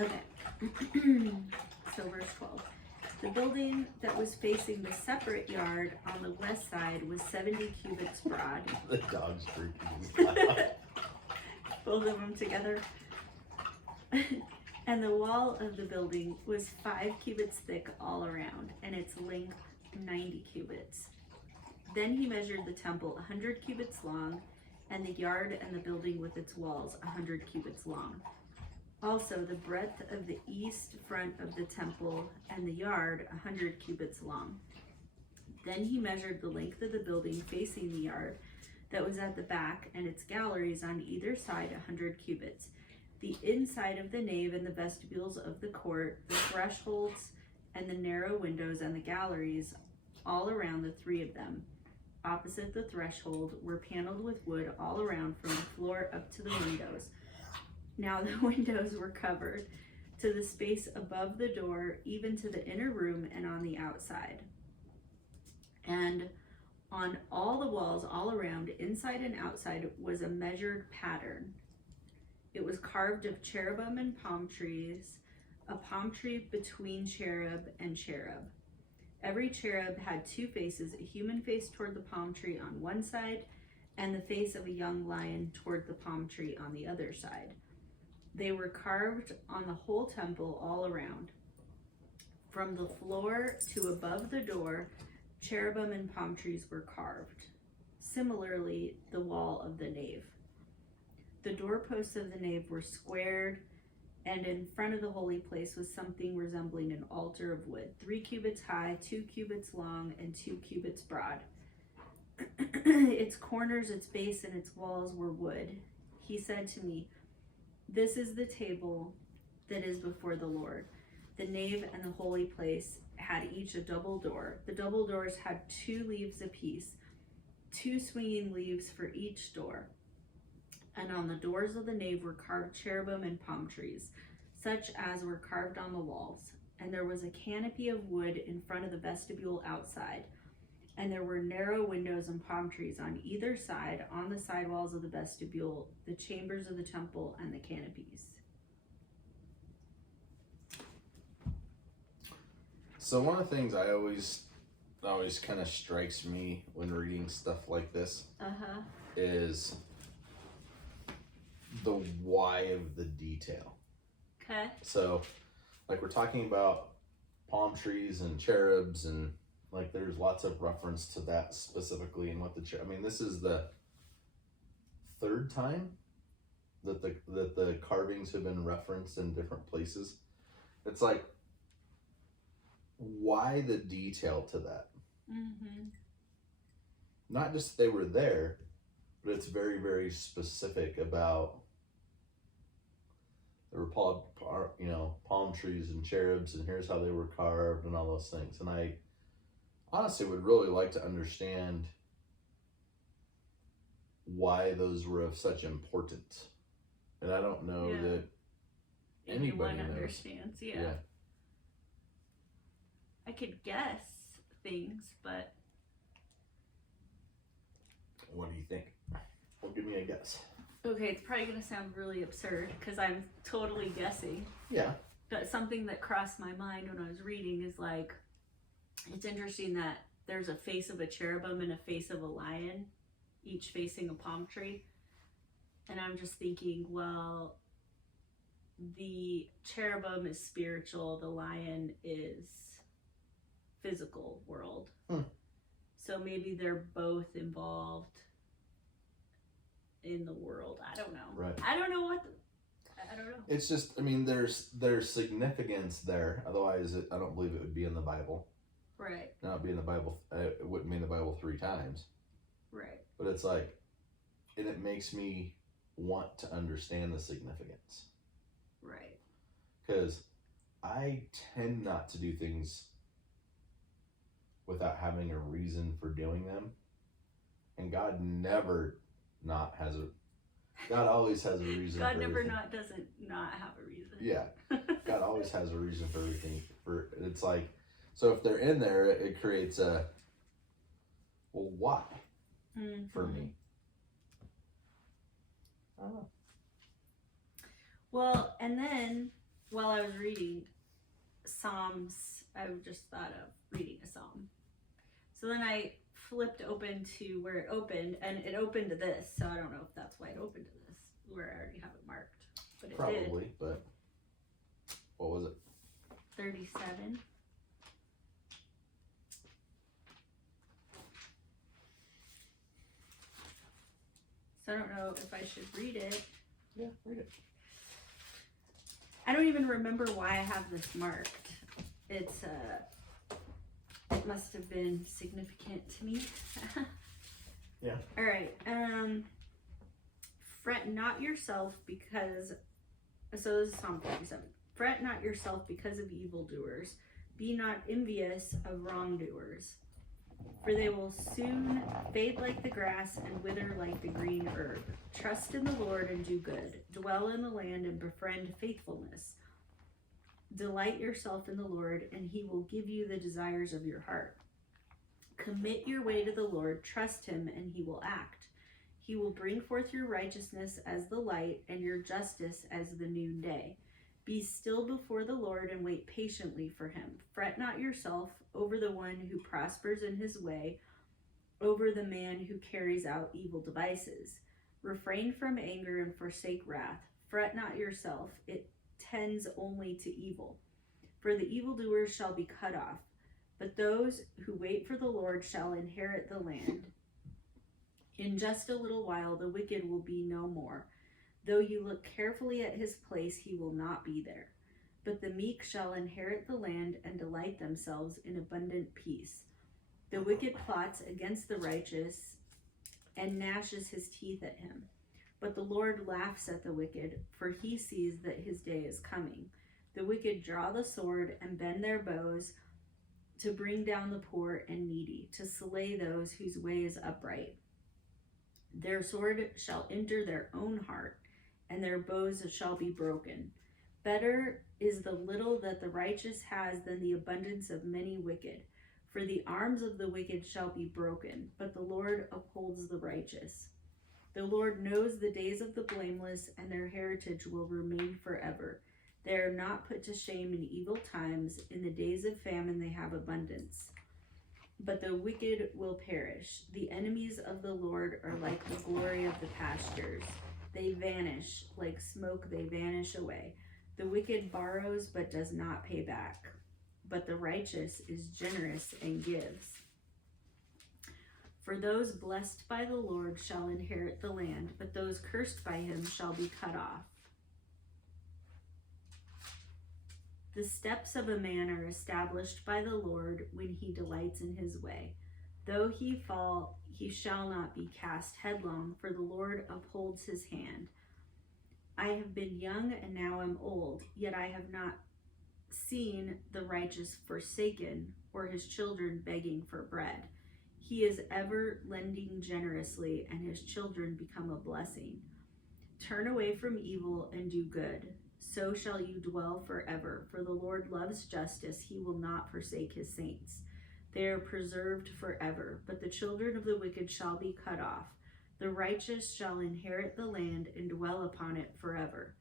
Okay. So verse 12. The building that was facing the separate yard on the west side was 70 cubits broad. The dog's freaking. Both of them together. And the wall of the building was 5 cubits thick all around, and its length 90 cubits. Then he measured the temple 100 cubits long, and the yard and the building with its walls 100 cubits long. Also, the breadth of the east front of the temple and the yard 100 cubits long. Then he measured the length of the building facing the yard that was at the back, and its galleries on either side 100 cubits. The inside of the nave and the vestibules of the court, the thresholds and the narrow windows and the galleries all around the 3 of them, opposite the threshold, were paneled with wood all around from the floor up to the windows. Now the windows were covered to the space above the door, even to the inner room and on the outside. And on all the walls all around, inside and outside, was a measured pattern. It was carved of cherubim and palm trees, a palm tree between cherub and cherub. Every cherub had 2 faces, a human face toward the palm tree on one side, and the face of a young lion toward the palm tree on the other side. They were carved on the whole temple all around. From the floor to above the door, cherubim and palm trees were carved. Similarly, the wall of the nave. The doorposts of the nave were squared, and in front of the holy place was something resembling an altar of wood, 3 cubits high, 2 cubits long, and 2 cubits broad. Its corners, its base, and its walls were wood. He said to me, "This is the table that is before the Lord." The nave and the holy place had each a double door. The double doors had 2 leaves apiece, 2 swinging leaves for each door. And on the doors of the nave were carved cherubim and palm trees, such as were carved on the walls. And there was a canopy of wood in front of the vestibule outside. And there were narrow windows and palm trees on either side, on the side walls of the vestibule, the chambers of the temple, and the canopies. So one of the things I always kind of strikes me when reading stuff like this is the why of the detail. Okay. So, like, we're talking about palm trees and cherubs, and like there's lots of reference to that specifically and what I mean, this is the 3rd time that the carvings have been referenced in different places. It's like, why the detail to that? Mm-hmm. Not just they were there, but it's very, very specific about there were palm trees and cherubs, and here's how they were carved and all those things. And I honestly would really like to understand why those were of such importance. And I don't know that anybody understands. Yeah. I could guess things, but what do you think? Well, give me a guess. okay, it's probably going to sound really absurd because I'm totally guessing. Yeah. But something that crossed my mind when I was reading is like, it's interesting that there's a face of a cherubim and a face of a lion, each facing a palm tree. And I'm just thinking, well, the cherubim is spiritual, the lion is physical world. So maybe they're both involved in the world. I don't know. Right. I don't know. It's just, I mean, there's significance there. Otherwise, I don't believe it would be in the Bible. Right. Now it'd be in the Bible. It wouldn't be in the Bible 3 times. Right. But it's like, and it makes me want to understand the significance. Right. Because I tend not to do things without having a reason for doing them. And God never not has a, God always has a reason God for never everything. doesn't not have a reason. Yeah. God always has a reason for everything. It's like, so if they're in there, it creates a, well, why? Mm-hmm. For me. I don't know. Well, and then while I was reading Psalms, I just thought of reading a psalm. So then I flipped open to where it opened, and it opened to this. So I don't know if that's why it opened to this, where I already have it marked. But it Probably, did. but what was it? 37. So I don't know if I should read it. Yeah, read it. I don't even remember why I have this marked. It's it must have been significant to me. Yeah. All right. Fret not yourself because. So this is Psalm 37. Fret not yourself because of evildoers. Be not envious of wrongdoers, for they will soon fade like the grass and wither like the green herb. Trust in the Lord and do good. Dwell in the land and befriend faithfulness. Delight yourself in the Lord, and he will give you the desires of your heart. Commit your way to the Lord. Trust him, and he will act. He will bring forth your righteousness as the light and your justice as the noonday. Be still before the Lord and wait patiently for him. Fret not yourself over the one who prospers in his way, over the man who carries out evil devices. Refrain from anger and forsake wrath. Fret not yourself, it tends only to evil. For the evildoers shall be cut off, but those who wait for the Lord shall inherit the land. In just a little while the wicked will be no more. Though you look carefully at his place, he will not be there. But the meek shall inherit the land and delight themselves in abundant peace. The wicked plots against the righteous and gnashes his teeth at him. But the Lord laughs at the wicked, for he sees that his day is coming. The wicked draw the sword and bend their bows to bring down the poor and needy, to slay those whose way is upright. Their sword shall enter their own heart, and their bows shall be broken. Better is the little that the righteous has than the abundance of many wicked. For the arms of the wicked shall be broken, but the Lord upholds the righteous. The Lord knows the days of the blameless, and their heritage will remain forever. They are not put to shame in evil times. In the days of famine they have abundance. But the wicked will perish. The enemies of the Lord are like the glory of the pastures. They vanish like smoke, they vanish away. The wicked borrows but does not pay back, but the righteous is generous and gives. For those blessed by the Lord shall inherit the land, but those cursed by him shall be cut off. The steps of a man are established by the Lord when he delights in his way. Though he fall, he shall not be cast headlong, for the Lord upholds his hand. I have been young and now am old, yet I have not seen the righteous forsaken, or his children begging for bread. He is ever lending generously, and his children become a blessing. Turn away from evil and do good. So shall you dwell forever. For the Lord loves justice. He will not forsake his saints. They are preserved forever, but the children of the wicked shall be cut off. The righteous shall inherit the land and dwell upon it forever.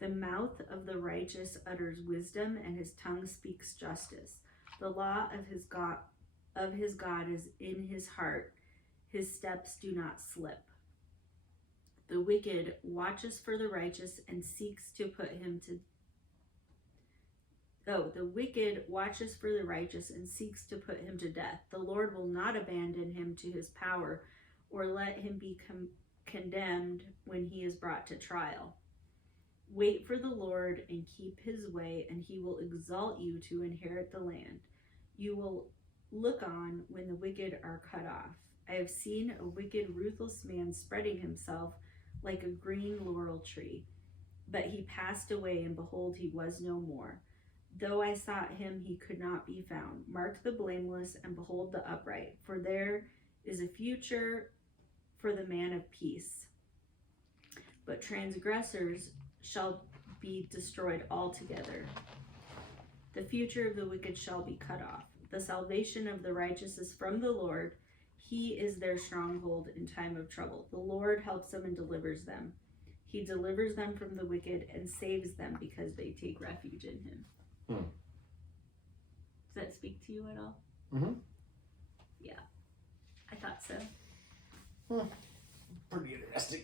The mouth of the righteous utters wisdom, and his tongue speaks justice. The law of his God is in his heart. His steps do not slip. The wicked watches for the righteous and seeks to put him to the wicked watches for the righteous and seeks to put him to death. The Lord will not abandon him to his power, or let him be condemned when he is brought to trial. Wait for the Lord and keep his way, and he will exalt you to inherit the land. You will look on when the wicked are cut off. I have seen a wicked, ruthless man spreading himself like a green laurel tree. But he passed away, and behold, he was no more. Though I sought him, he could not be found. Mark the blameless, and behold the upright, for there is a future for the man of peace. But transgressors shall be destroyed altogether. The future of the wicked shall be cut off. The salvation of the righteous is from the Lord. He is their stronghold in time of trouble. The Lord helps them and delivers them. He delivers them from the wicked and saves them because they take refuge in him. Does that speak to you at all? Mm-hmm. Yeah, I thought so. Pretty interesting.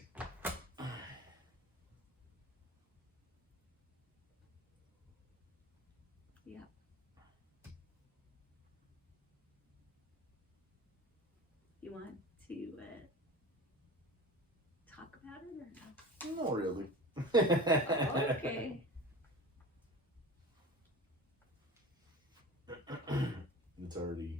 Yeah. You want to talk about it or no? Not really. Oh, okay. It's already